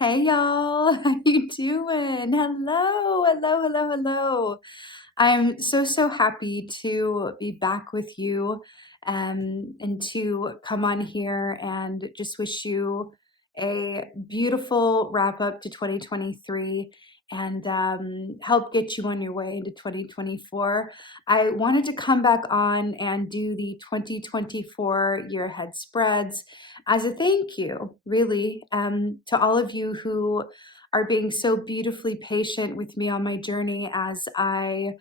Hey y'all, how you doing? Hello. I'm so happy to be back with you and to come on here and just wish you a beautiful wrap up to 2023 and help get you on your way into 2024. I wanted to come back on and do the 2024 year ahead spreads as a thank you, really, to all of you who are being so beautifully patient with me on my journey as I,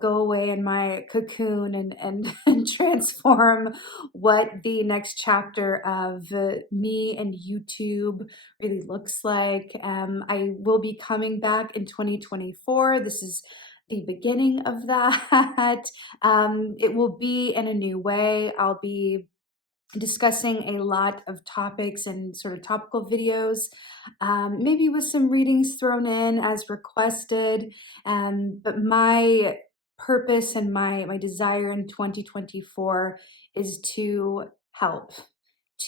go away in my cocoon and, and transform what the next chapter of me and YouTube really looks like. I will be coming back in 2024. This is the beginning of that. It will be in a new way. I'll be discussing a lot of topics and sort of topical videos, maybe with some readings thrown in as requested. But my purpose and my desire in 2024 is to help,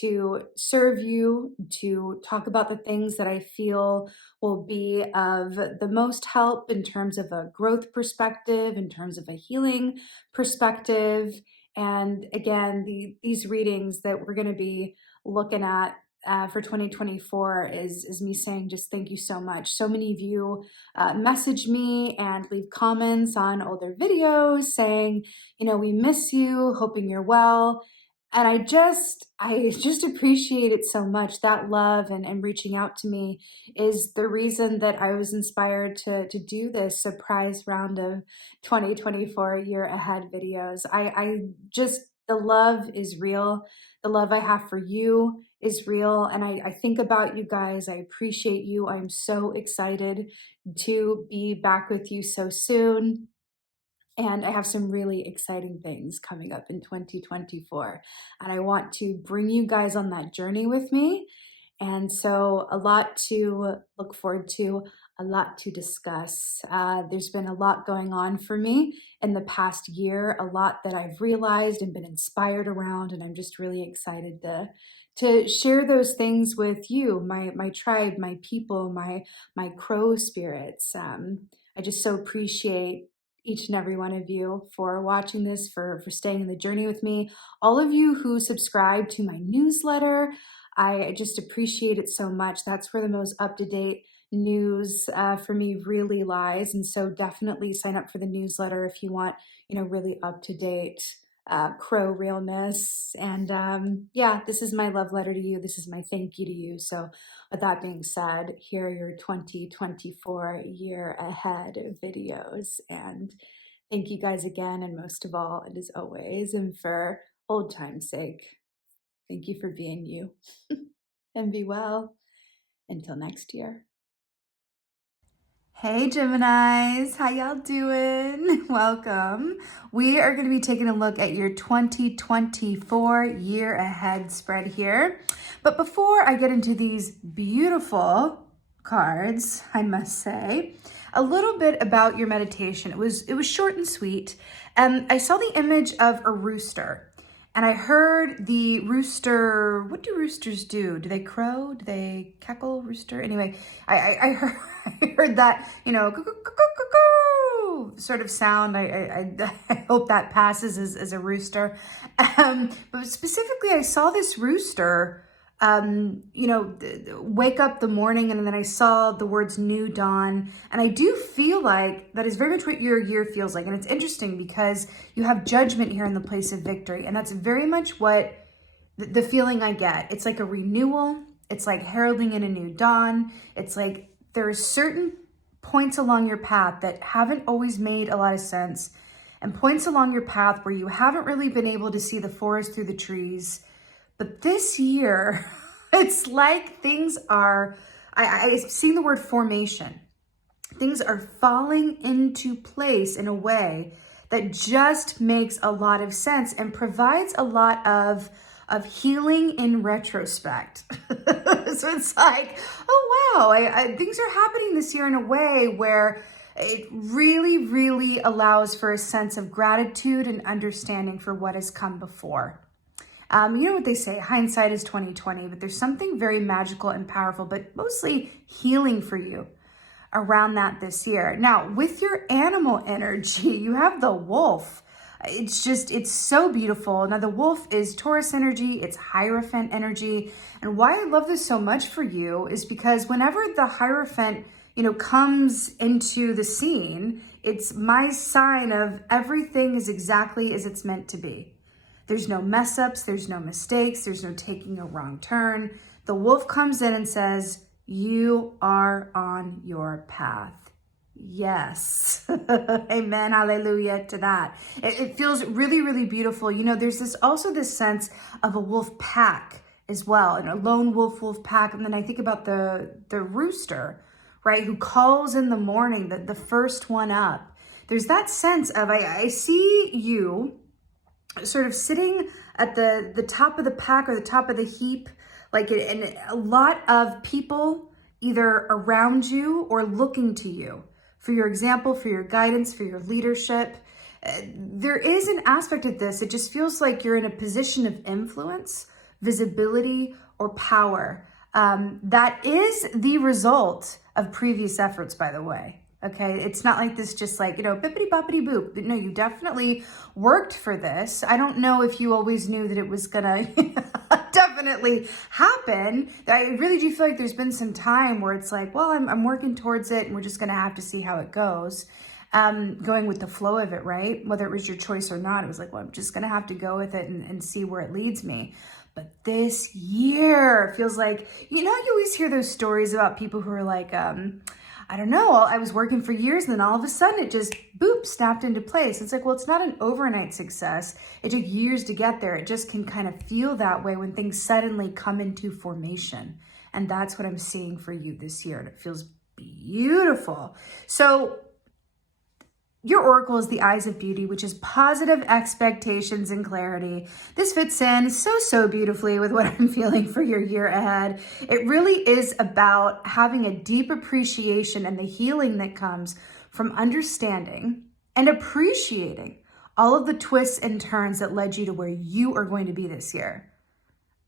to serve you, to talk about the things that I feel will be of the most help in terms of a growth perspective, in terms of a healing perspective. And again, these readings that we're going to be looking at for 2024 is me saying just thank you so much. So many of you message me and leave comments on older videos saying, we miss you, hoping you're well. And I just appreciate it so much. That love and reaching out to me is the reason that I was inspired to do this surprise round of 2024 year ahead videos. I just, the love is real. The love I have for you is real. And I think about you guys. I appreciate you. I'm so excited to be back with you so soon. And I have some really exciting things coming up in 2024. And I want to bring you guys on that journey with me. And so, a lot to look forward to, a lot to discuss. There's been a lot going on for me in the past year, a lot that I've realized and been inspired around. And I'm just really excited to share those things with you, my tribe, my people, my crow spirits. I just so appreciate each and every one of you for watching this, for staying in the journey with me. All of you who subscribe to my newsletter, I just appreciate it so much. That's where the most up-to-date news for me really lies. And so definitely sign up for the newsletter if you want, really up-to-date crow realness. And yeah, this is my love letter to you. This is my thank you to you. So with that being said, here are your 2024 year ahead videos. And thank you guys again. And most of all, and as always, and for old time's sake, thank you for being you. And be well until next year. Hey Geminis, how y'all doing? Welcome. We are going to be taking a look at your 2024 year ahead spread here. But before I get into these beautiful cards, I must say, a little bit about your meditation. It was short and sweet. I saw the image of a rooster. And I heard the rooster, what do roosters do? Do they crow? Do they cackle, rooster? Anyway, I heard, I heard that, sort of sound. I hope that passes as a rooster. But specifically, I saw this rooster, wake up the morning, and then I saw the words new dawn. And I do feel like that is very much what your year feels like. And it's interesting because you have judgment here in the place of victory. And that's very much what the feeling I get. It's like a renewal. It's like heralding in a new dawn. It's like there are certain points along your path that haven't always made a lot of sense, and points along your path where you haven't really been able to see the forest through the trees. But this year, it's like things are, I've seen the word formation. Things are falling into place in a way that just makes a lot of sense and provides a lot of healing in retrospect. So it's like, oh wow, things are happening this year in a way where it really, really allows for a sense of gratitude and understanding for what has come before. You know what they say, hindsight is 20/20, but there's something very magical and powerful, but mostly healing for you around that this year. Now, with your animal energy, you have the wolf. It's so beautiful. Now, the wolf is Taurus energy, it's Hierophant energy. And why I love this so much for you is because whenever the Hierophant, comes into the scene, it's my sign of everything is exactly as it's meant to be. There's no mess ups, there's no mistakes, there's no taking a wrong turn. The wolf comes in and says, you are on your path. Yes. Amen. Hallelujah to that. It feels really, really beautiful. There's this sense of a wolf pack as well, and a lone wolf pack. And then I think about the rooster, right? Who calls in the morning, the first one up. There's that sense of, I see you sort of sitting at the top of the pack or the top of the heap, and a lot of people either around you or looking to you for your example, for your guidance, for your leadership. There is an aspect of this. It just feels like you're in a position of influence, visibility, or power. That is the result of previous efforts, by the way. Okay, it's not like this just bippity boppity boop. But no, you definitely worked for this. I don't know if you always knew that it was gonna definitely happen. I really do feel like there's been some time where it's like, well, I'm working towards it and we're just gonna have to see how it goes. Going with the flow of it, right? Whether it was your choice or not, it was like, well, I'm just gonna have to go with it and see where it leads me. But this year feels like, you always hear those stories about people who are like, I don't know, I was working for years and then all of a sudden it just, boop, snapped into place. It's like, well, it's not an overnight success. It took years to get there. It just can kind of feel that way when things suddenly come into formation. And that's what I'm seeing for you this year. And it feels beautiful. So your oracle is the Eyes of Beauty, which is positive expectations and clarity. This fits in so beautifully with what I'm feeling for your year ahead. It really is about having a deep appreciation and the healing that comes from understanding and appreciating all of the twists and turns that led you to where you are going to be this year.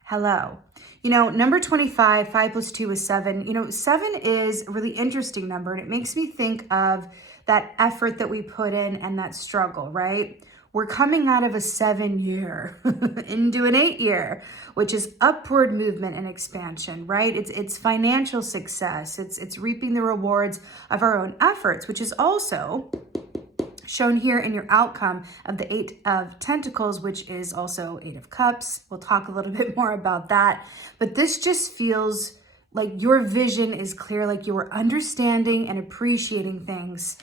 Hello. Number 25, 5 plus 2 is 7. 7 is a really interesting number, and it makes me think of that effort that we put in and that struggle, right? We're coming out of a 7-year into an 8-year, which is upward movement and expansion, right? It's financial success. It's reaping the rewards of our own efforts, which is also shown here in your outcome of the 8 of Pentacles, which is also 8 of Cups. We'll talk a little bit more about that. But this just feels like your vision is clear, like you are understanding and appreciating things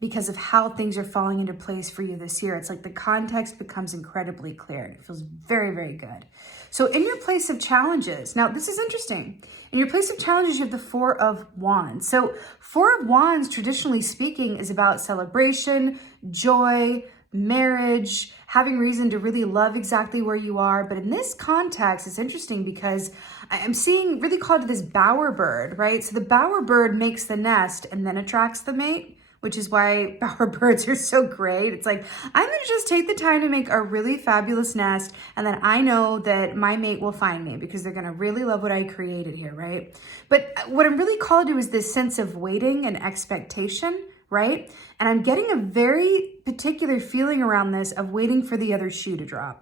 because of how things are falling into place for you this year. It's like the context becomes incredibly clear. It feels very, very good. So in your place of challenges, now this is interesting. In your place of challenges, you have the 4 of Wands. So 4 of Wands, traditionally speaking, is about celebration, joy, marriage, having reason to really love exactly where you are. But in this context, it's interesting because I'm seeing really called this bowerbird, right? So the bowerbird makes the nest and then attracts the mate, which is why bowerbirds are so great. It's like, I'm gonna just take the time to make a really fabulous nest, and then I know that my mate will find me because they're gonna really love what I created here, right? But what I'm really called to is this sense of waiting and expectation, right? And I'm getting a very particular feeling around this of waiting for the other shoe to drop.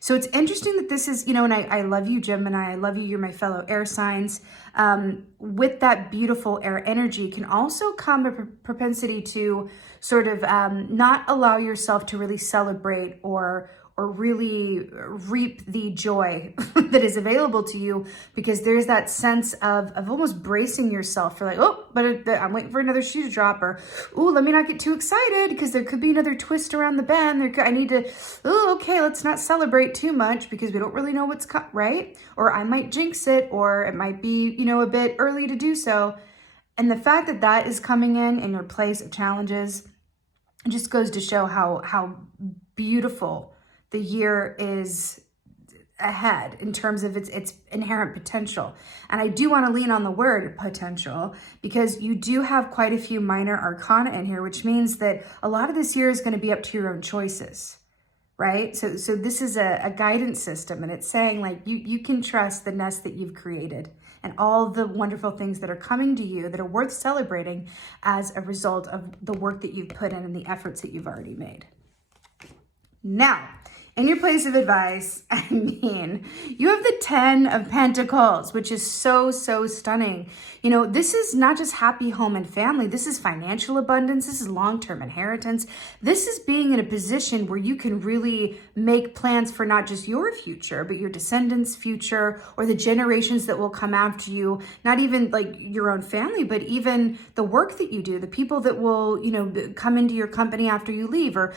So it's interesting that this is, and I love you, Gemini. I love you. You're my fellow air signs. With that beautiful air energy can also come a propensity to sort of not allow yourself to really celebrate or really reap the joy that is available to you, because there's that sense of almost bracing yourself for like, oh, but I'm waiting for another shoe to drop, or, oh, let me not get too excited because there could be another twist around the bend. I need to, oh, okay, let's not celebrate too much because we don't really know what's right? Or I might jinx it, or it might be, a bit early to do so. And the fact that that is coming in your place of challenges, it just goes to show how beautiful the year is ahead in terms of its inherent potential. And I do want to lean on the word potential because you do have quite a few minor arcana in here, which means that a lot of this year is going to be up to your own choices, right? So this is a guidance system, and it's saying like you can trust the nest that you've created and all the wonderful things that are coming to you that are worth celebrating as a result of the work that you've put in and the efforts that you've already made. Now, in your place of advice, I mean, you have the 10 of Pentacles, which is so, so stunning. You know, this is not just happy home and family. This is financial abundance. This is long-term inheritance. This is being in a position where you can really make plans for not just your future, but your descendants' future or the generations that will come after you. Not even like your own family, but even the work that you do, the people that will, you know, come into your company after you leave or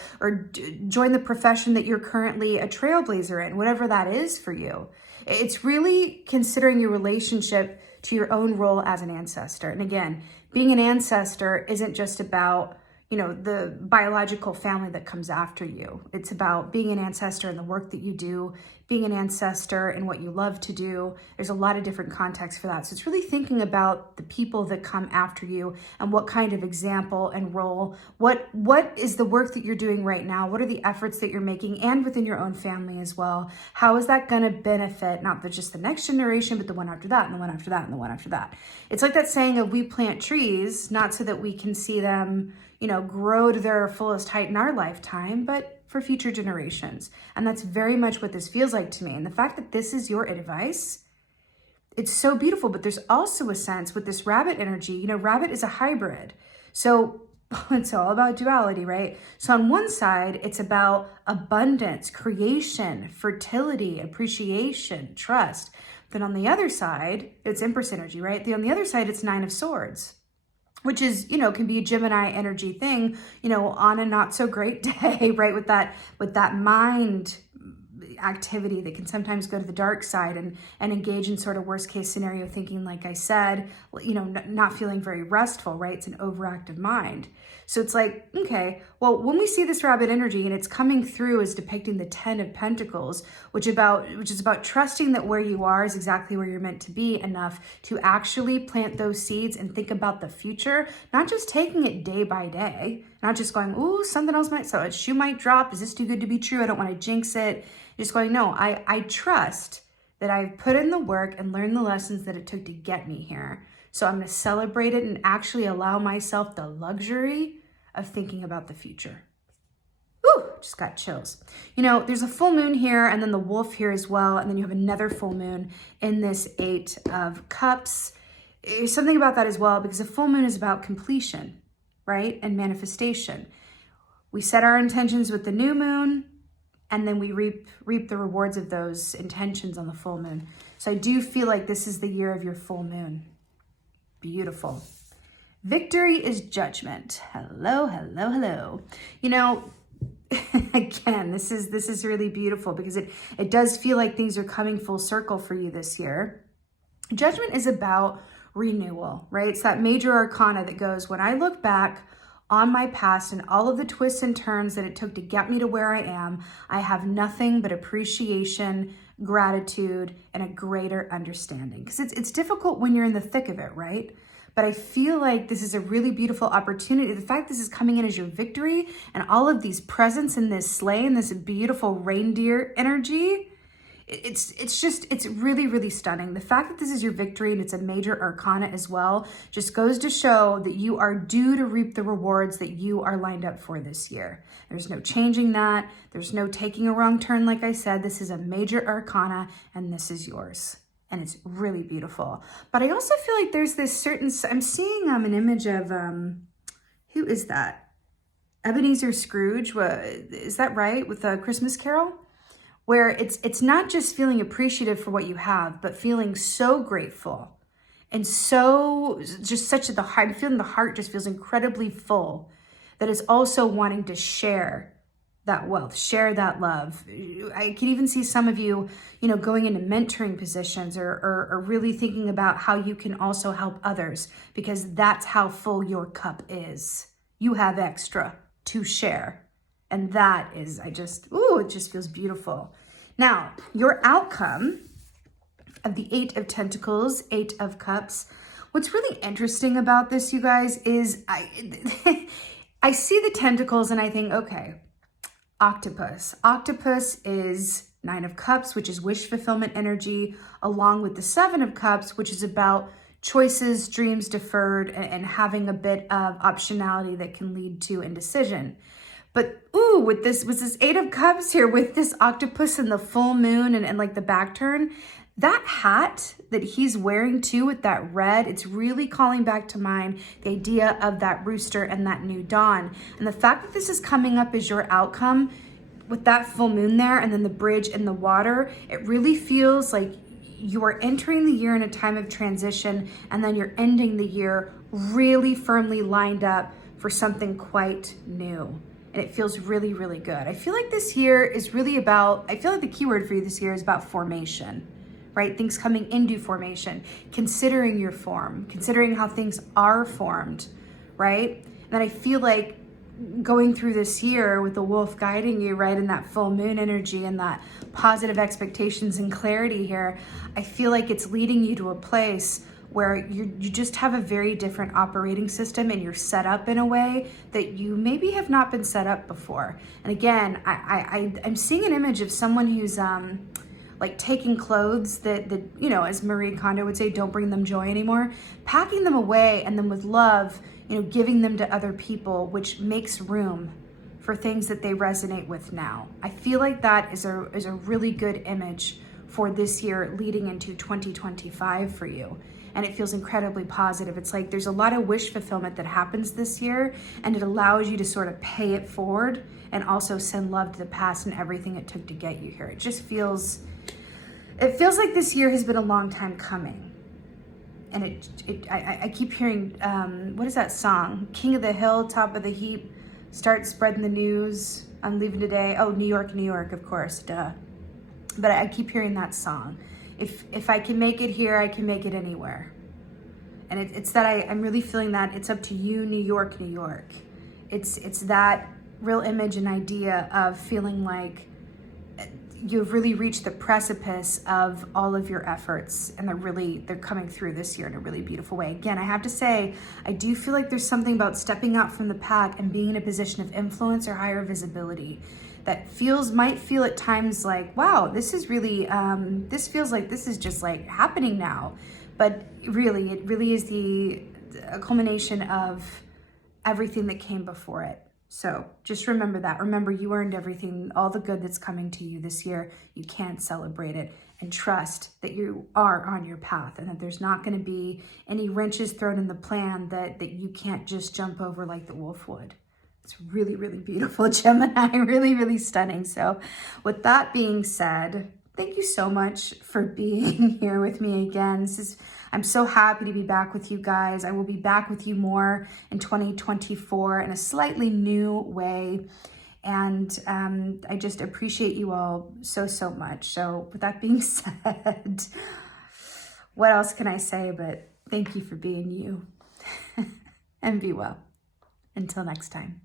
join the profession that you're currently a trailblazer in, whatever that is for you. It's really considering your relationship to your own role as an ancestor. And again, being an ancestor isn't just about, you know, the biological family that comes after you. It's about being an ancestor in the work that you do, being an ancestor in what you love to do. There's a lot of different contexts for that. So it's really thinking about the people that come after you and what kind of example and role, what is the work that you're doing right now? What are the efforts that you're making and within your own family as well? How is that going to benefit not just the next generation, but the one after that and the one after that and the one after that? It's like that saying of we plant trees, not so that we can see them, you know, grow to their fullest height in our lifetime, but for future generations. And that's very much what this feels like to me. And the fact that this is your advice, it's so beautiful. But there's also a sense with this rabbit energy, you know, rabbit is a hybrid. So it's all about duality, right? So on one side, it's about abundance, creation, fertility, appreciation, trust. Then on the other side, it's Empress energy, right? On the other side, it's Nine of Swords, which is, you know, can be a Gemini energy thing, you know, on a not so great day, right? With that mind activity that can sometimes go to the dark side and engage in sort of worst case scenario thinking, like I said, you know, not feeling very restful, right? It's an overactive mind. So it's like, okay, well, when we see this rabbit energy and it's coming through as depicting the 10 of Pentacles, which is about trusting that where you are is exactly where you're meant to be enough to actually plant those seeds and think about the future, not just taking it day by day, not just going, ooh, something else might, so a shoe might drop. Is this too good to be true? I don't want to jinx it. Just going, no, I trust that I've put in the work and learned the lessons that it took to get me here. So I'm going to celebrate it and actually allow myself the luxury of thinking about the future. Ooh, just got chills. You know, there's a full moon here and then the wolf here as well. And then you have another full moon in this 8 of Cups. There's something about that as well, because a full moon is about completion, right? And manifestation. We set our intentions with the new moon, and then we reap the rewards of those intentions on the full moon. So I do feel like this is the year of your full moon. Beautiful. Victory is judgment. Hello, hello, hello. You know, again, this is really beautiful because it does feel like things are coming full circle for you this year. Judgment is about renewal, right? It's that major arcana that goes, when I look back on my past and all of the twists and turns that it took to get me to where I am, I have nothing but appreciation, gratitude, and a greater understanding. Because it's difficult when you're in the thick of it, right? But I feel like this is a really beautiful opportunity. The fact this is coming in as your victory and all of these presents in this sleigh and this beautiful reindeer energy, it's really, really stunning. The fact that this is your victory and it's a major arcana as well just goes to show that you are due to reap the rewards that you are lined up for this year. There's no changing that. There's no taking a wrong turn. Like I said, this is a major arcana and this is yours. And it's really beautiful. But I also feel like there's this certain, I'm seeing an image of, who is that? Ebenezer Scrooge, is that right? With a Christmas Carol? Where it's not just feeling appreciative for what you have, but feeling so grateful and so just such the heart, I'm feeling the heart just feels incredibly full, that is also wanting to share that wealth, share that love. I can even see some of you, you know, going into mentoring positions or really thinking about how you can also help others, because that's how full your cup is. You have extra to share. And that is, it just feels beautiful. Now, your outcome of the 8 of Pentacles, 8 of Cups, what's really interesting about this, you guys, is I see the tentacles and I think, okay, octopus. Octopus is 9 of Cups, which is wish fulfillment energy, along with the 7 of Cups, which is about choices, dreams deferred, and having a bit of optionality that can lead to indecision. But ooh, with this 8 of Cups here, with this octopus and the full moon and like the back turn, that hat that he's wearing too with that red, it's really calling back to mind the idea of that rooster and that new dawn. And the fact that this is coming up as your outcome with that full moon there and then the bridge in the water, it really feels like you are entering the year in a time of transition, and then you're ending the year really firmly lined up for something quite new. And it feels really, really good. I feel like this year is really about, I feel like the keyword for you this year is about formation, right? Things coming into formation, considering your form, considering how things are formed, right? And then I feel like going through this year with the wolf guiding you, right, in that full moon energy and that positive expectations and clarity here, I feel like it's leading you to a place where you just have a very different operating system, and you're set up in a way that you maybe have not been set up before. And again, I'm seeing an image of someone who's like taking clothes that you know, as Marie Kondo would say, don't bring them joy anymore, packing them away, and then with love, you know, giving them to other people, which makes room for things that they resonate with now. I feel like that is a really good image for this year leading into 2025 for you. And it feels incredibly positive. It's like there's a lot of wish fulfillment that happens this year, and it allows you to sort of pay it forward and also send love to the past and everything it took to get you here. It just feels, it feels like this year has been a long time coming. And I keep hearing, what is that song? King of the Hill, Top of the Heap, start spreading the news. I'm leaving today. Oh, New York, New York, of course, duh. But I keep hearing that song. If I can make it here, I can make it anywhere. And it's that I'm really feeling that it's up to you, New York, New York. It's that real image and idea of feeling like you've really reached the precipice of all of your efforts, and they're coming through this year in a really beautiful way. Again, I have to say, I do feel like there's something about stepping out from the pack and being in a position of influence or higher visibility that might feel at times like, wow, this is really, this feels like this is just like happening now. But really, it really is a culmination of everything that came before it. So just remember that. Remember, you earned everything, all the good that's coming to you this year. You can't celebrate it, and trust that you are on your path, and that there's not going to be any wrenches thrown in the plan that you can't just jump over like the wolf would. It's really, really beautiful, Gemini, really, really stunning. So with that being said, thank you so much for being here with me again. I'm so happy to be back with you guys. I will be back with you more in 2024 in a slightly new way. And I just appreciate you all so, so much. So with that being said, what else can I say but thank you for being you. And be well. Until next time.